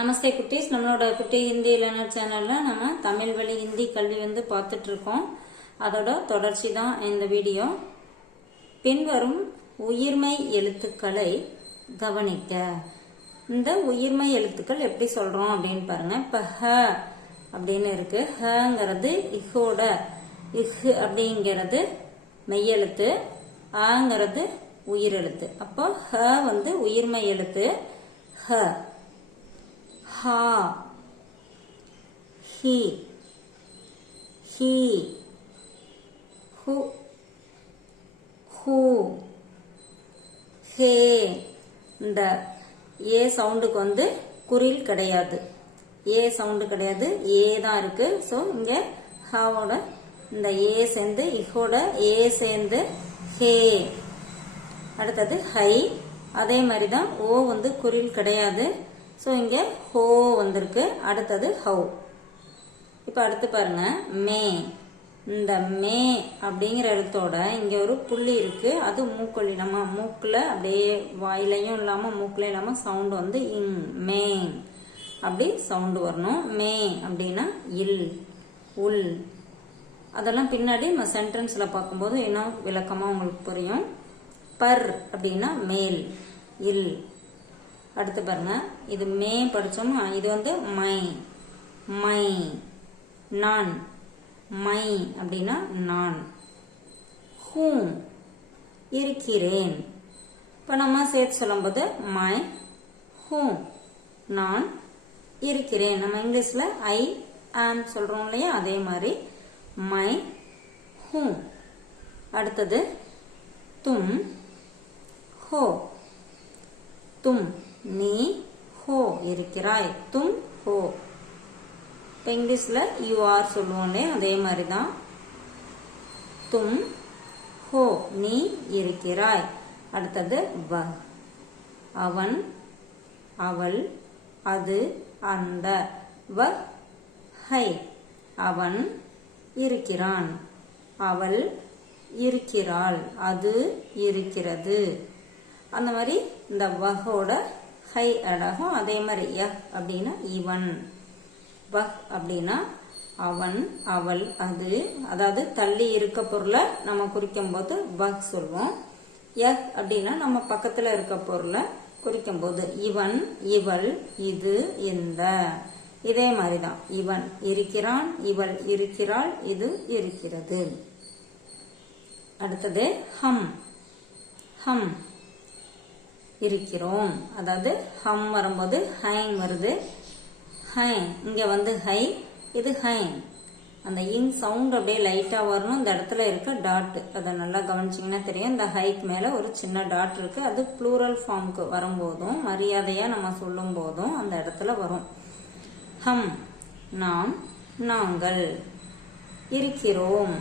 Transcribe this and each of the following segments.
நமஸ்தே குட்டீஸ். நம்மளோட குட்டி ஹிந்தி லேர்னர் சேனலில் நம்ம தமிழ் வழி ஹிந்தி கல்வி வந்து பார்த்துட்ருக்கோம். அதோட தொடர்ச்சி தான் இந்த வீடியோ. பின்வரும் உயிர்மை எழுத்துக்களை கவனிக்க. இந்த உயிர்மை எழுத்துக்கள் எப்படி சொல்கிறோம் அப்படின்னு பாருங்க. இப்போ ஹ அப்படின்னு இருக்குது ஹங்கிறது இஹோட இஹ் அப்படிங்கிறது மெய்யெழுத்து. ஆங்கிறது உயிரெழுத்து. அப்போ ஹ வந்து உயிர்மை எழுத்து. ஹ. ஹா ஹி ஹி ஹு ஹூ ஹே இந்த ஏ சவுண்டுக்கு வந்து குரில் கிடையாது. ஏ சவுண்டு கிடையாது. ஏ தான் இருக்கு. ஸோ இங்கே ஹாவோட இந்த ஏ சேர்ந்து இஹோட ஏ சேர்ந்து ஹே. அடுத்தது ஹை. அதே மாதிரி தான் ஓ வந்து குரில் கிடையாது. ஸோ இங்கே ஹோ வந்திருக்கு. அடுத்தது ஹவு இப்போ அடுத்து பாருங்க. மே. இந்த மே அப்படிங்கிற எழுத்தோட இங்கே ஒரு புள்ளி இருக்குது அது மூக்கொல்லி நம்ம மூக்கில் அப்படியே வாயிலையும் இல்லாமல் மூக்கில் இல்லாமல் சவுண்டு வந்து இங் மே. அப்படி சவுண்டு வரணும். மே அப்படின்னா இல் உல் அதெல்லாம் பின்னாடி நம்ம சென்டென்ஸில் பார்க்கும்போது இன்னும் விளக்கமாக உங்களுக்கு புரியும். பர் அப்படின்னா மேல் இல். அடுத்து பாருங்க. இது மே படிச்சோம்னா இது வந்து மை. மை. நான். மை அப்படின்னா நான். ஹூம் இருக்கிறேன். இப்போ நம்ம சேர்த்து சொல்லும்போது மை. ஹூம் நான் இருக்கிறேன். நம்ம இங்கிலீஷில் ஐ ஆம் சொல்கிறோம் இல்லையா? அதே மாதிரி மை. ஹூம் அடுத்தது தும். ஹோ. தும். நீ ஹோ இருக்கிறாய் தும் ஹோ. இப்போ இங்கிலீஷில் யூ ஆர் சொல்லுவோம்லே அதே மாதிரி தான் தும் ஹோ நீ இருக்கிறாய். அடுத்தது வ. அவன் அவள் அது அந்த. வ ஹை. அவன் இருக்கிறான். அவள் இருக்கிறாள். அது இருக்கிறது. அந்த மாதிரி இந்த வகோட ஹை அடகும் அதே மாதிரி எஃப் அப்படின்னா இவன் வஹ் அப்படின்னா அவன் அவள் அது. அதாவது தள்ளி இருக்க பொருளை நம்ம குறிக்கும் போது வஹ் சொல்வோம். எஃப் அப்படின்னா நம்ம பக்கத்தில் இருக்க பொருளை குறிக்கும் போது இவன் இவள் இது இந்த. இதே மாதிரிதான். இவன் இருக்கிறான் இவள் இருக்கிறாள் இது இருக்கிறது. அடுத்தது ஹம் ஹம் இருக்கிறோம். அதாவது ஹம் வரும்போது ஹைன் வருது. ஹைன். இங்கே வந்து ஹை இது ஹைன். அந்த இங் சவுண்ட் அப்படியே லைட்டாக வரணும். இந்த இடத்துல இருக்க டாட் அதை நல்லா கவனிச்சிங்கன்னா தெரியும். இந்த ஹைக்கு மேலே ஒரு சின்ன டாட் இருக்குது அது ப்ளூரல் ஃபார்முக்கு வரும்போதும் மரியாதையாக நம்ம சொல்லும் போதும் அந்த இடத்துல வரும். ஹம். நாம் நாங்கள் இருக்கிறோம்.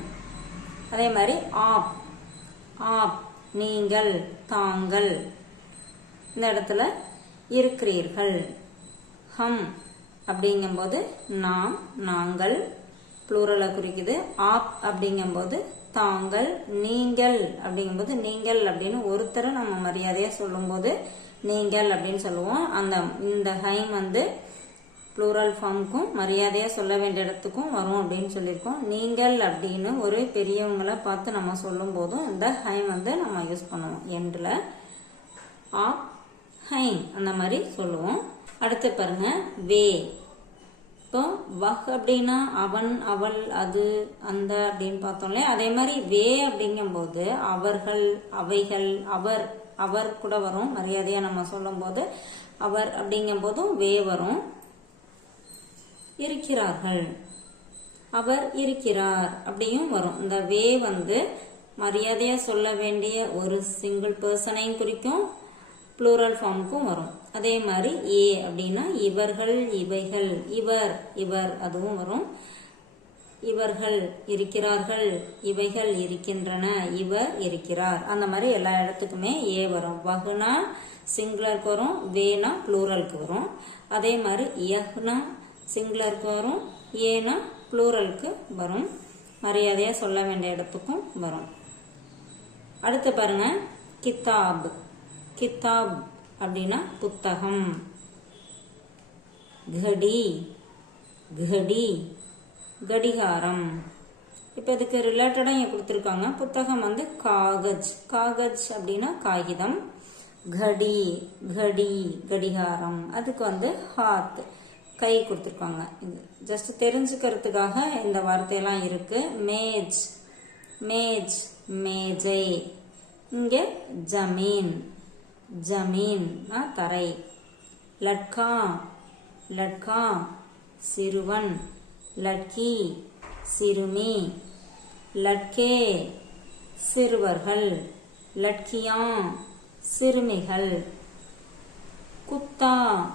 அதே மாதிரி ஆப். ஆப். நீங்கள் தாங்கள். இந்த இடத்துல இருக்கிறீர்கள். ஹம் அப்படிங்கும்போது நாம் நாங்கள் ப்ளூரலை குறிக்குது. ஆப் அப்படிங்கும்போது தாங்கள் நீங்கள் அப்படிங்கும்போது நீங்கள் அப்படின்னு ஒருத்தரை நம்ம மரியாதையா சொல்லும்போது நீங்கள் அப்படின்னு சொல்லுவோம். அந்த இந்த ஹைம் வந்து ப்ளூரல் ஃபார்முக்கும் மரியாதையா சொல்ல வேண்டிய இடத்துக்கும் வரும் அப்படின்னு சொல்லியிருக்கோம். நீங்கள் அப்படின்னு ஒரு பெரியவங்களை பார்த்து நம்ம சொல்லும் போதும் இந்த ஹைம் வந்து நம்ம யூஸ் பண்ணுவோம். எண்டில் ஆப் ஹைன் அந்த மாதிரி சொல்லுவோம். அடுத்து பாருங்க வே. இப்போ வஹ் அப்படின்னா அவன் அவள் அது அந்த அப்படின்னு பார்த்தோம்ல அதே மாதிரி வே அப்படிங்கும்போது அவர்கள் அவைகள் அவர் அவர் கூட வரும். மரியாதையாக நம்ம சொல்லும்போது அவர் அப்படிங்கும்போதும் வே வரும். இருக்கிறார்கள். அவர் இருக்கிறார் அப்படியும் வரும். இந்த வே வந்து மரியாதையாக சொல்ல வேண்டிய ஒரு சிங்கிள் பர்சனையும் குறிக்கும். ப்ளூரல் ஃபார்முக்கும் வரும். அதே மாதிரி ஏ அப்படின்னா இவர்கள் இவைகள் இவர் இவர் அதுவும் வரும். இவர்கள் இருக்கிறார்கள் இவைகள் இருக்கின்றன இவர் இருக்கிறார். அந்த மாதிரி எல்லா இடத்துக்குமே ஏ வரும். வகுனா சிங்குலருக்கு வரும் வேனா ப்ளூரலுக்கு வரும். அதே மாதிரி யஹ்னா சிங்குலருக்கு வரும் ஏனா ப்ளூரலுக்கு வரும். மரியாதையாக சொல்ல வேண்டிய இடத்துக்கும் வரும். அடுத்து பாருங்க கித்தாப். கித்தாப் அப்படின்னா புத்தகம். கடி கடி கடிகாரம். இப்போ இதுக்கு ரிலேட்டடாக இங்கே கொடுத்துருக்காங்க. புத்தகம் வந்து காகஜ். காகஜ் அப்படின்னா காகிதம். கடி கடி கடிகாரம். அதுக்கு வந்து ஹாத். கை கொடுத்துருக்காங்க. இது ஜஸ்ட் தெரிஞ்சுக்கிறதுக்காக இந்த வார்த்தையெல்லாம் இருக்கு. மேஜ் மேஜ் மேஜை. இங்கே ஜமீன். ஜமீன்னா தரை. லட்கா லட்கா சிறுவன். லட்கி சிறுமி. லட்கே சிறுவர்கள். லட்கியா சிறுமிகள். குத்தா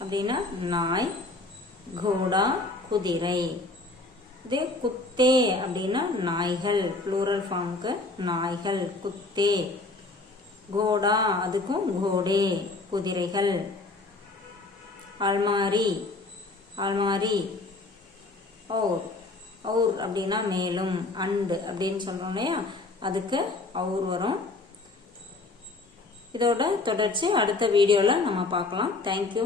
அப்படின்னா நாய். கோடா குதிரை. இதே குத்தே அப்படின்னா நாய்கள் ப்ளூரல் ஃபார்முக்கு நாய்கள் குத்தே. கோடா அதுக்கும் கோடே குதிரைகள். அல்மாரி அல்மாரி ஓர் ஔர் அப்படின்னா மேலும் அண்டு அப்படின்னு சொல்கிறோம் இல்லையா? அதுக்கு அவுர் வரும். இதோட தொடர்ச்சி அடுத்த வீடியோவில் நம்ம பார்க்கலாம். தேங்க்யூ